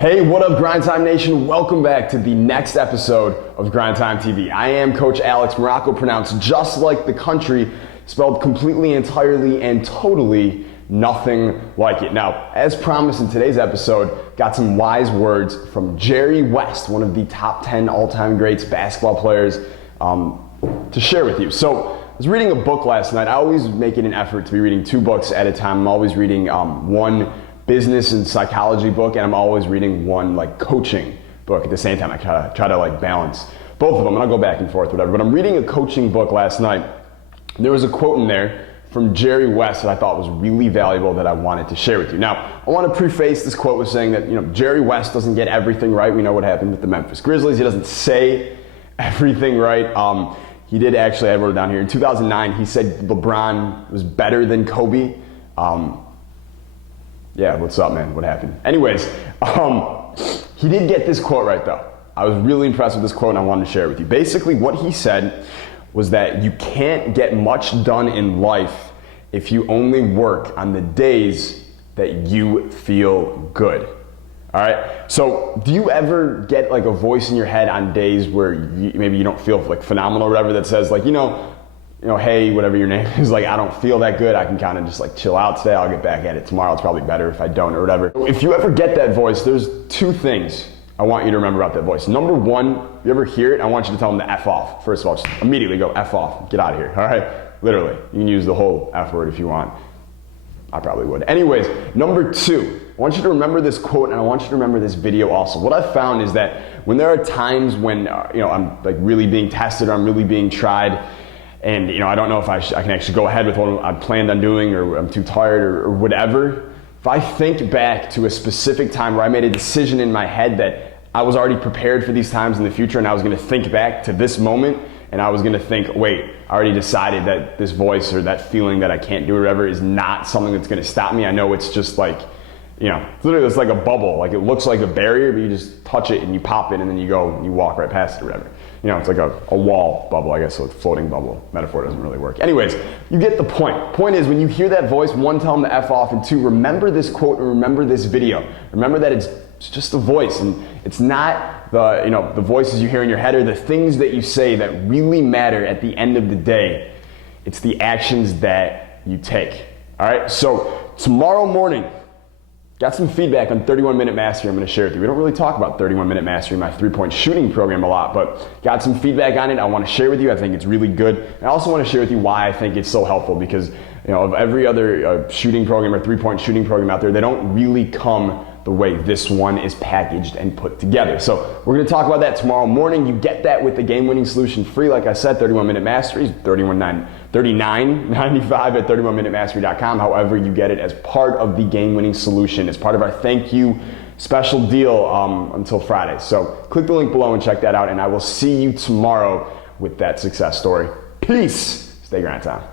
Hey, what up, Grind Time Nation? Welcome back to the next episode of Grind Time TV. I am Coach Alex Maroko, pronounced just like the country, spelled completely, entirely, and totally nothing like it. Now, as promised in today's episode, got some wise words from Jerry West, one of the top 10 all-time greats basketball players, to share with you. So, I was reading a book last night. I always make it an effort to be reading 2 books at a time. I'm always reading one business and psychology book, and I'm always reading one coaching book at the same time. I try to balance both of them, and I'll go back and forth, whatever. But I'm reading a coaching book last night. There was a quote in there from Jerry West that I thought was really valuable that I wanted to share with you. Now, I want to preface this quote with saying that Jerry West doesn't get everything right. We know what happened with the Memphis Grizzlies. He doesn't say everything right. He did actually, I wrote it down here, in 2009, he said LeBron was better than Kobe. Yeah, what's up, man? What happened? Anyways, he did get this quote right, though. I was really impressed with this quote, and I wanted to share it with you. Basically, what he said was that you can't get much done in life if you only work on the days that you feel good. All right? So, do you ever get a voice in your head on days where maybe you don't feel phenomenal or whatever that says hey, whatever your name is, I don't feel that good. I can kind of just chill out today. I'll get back at it tomorrow. It's probably better if I don't or whatever. If you ever get that voice, there's 2 things I want you to remember about that voice. Number 1, if you ever hear it, I want you to tell them to F off. First of all, just immediately go F off. Get out of here, all right? Literally. You can use the whole F word if you want. I probably would. Anyways, number 2, I want you to remember this quote, and I want you to remember this video also. What I've found is that when there are times when I'm really being tested or I'm really being tried, and I don't know if I can actually go ahead with what I planned on doing, or I'm too tired, or whatever. If I think back to a specific time where I made a decision in my head that I was already prepared for these times in the future, and I was going to think back to this moment, and I was going to think, wait, I already decided that this voice or that feeling that I can't do or whatever is not something that's going to stop me. I know it's just literally it's like a bubble. It looks like a barrier, but you just touch it and you pop it, and then you go and you walk right past it or whatever. It's like a wall bubble, I guess, so it's floating bubble. Metaphor doesn't really work. Anyways, you get the point. Point is, when you hear that voice, 1, tell them to F off, and 2, remember this quote and remember this video. Remember that it's just a voice, and it's not the voices you hear in your head or the things that you say that really matter at the end of the day. It's the actions that you take. All right, so tomorrow morning, got some feedback on 31-minute mastery I'm going to share with you. We don't really talk about 31-minute mastery in my 3-point shooting program a lot, but got some feedback on it I want to share with you. I think it's really good. And I also want to share with you why I think it's so helpful, because of every other shooting program or 3-point shooting program out there, they don't really come the way this one is packaged and put together. So we're going to talk about that tomorrow morning. You get that with the game-winning solution free. Like I said, 31-minute mastery is $39.95 at 31minutemastery.com. However, you get it as part of the game-winning solution, as part of our thank you special deal until Friday. So click the link below and check that out, and I will see you tomorrow with that success story. Peace. Stay grind time.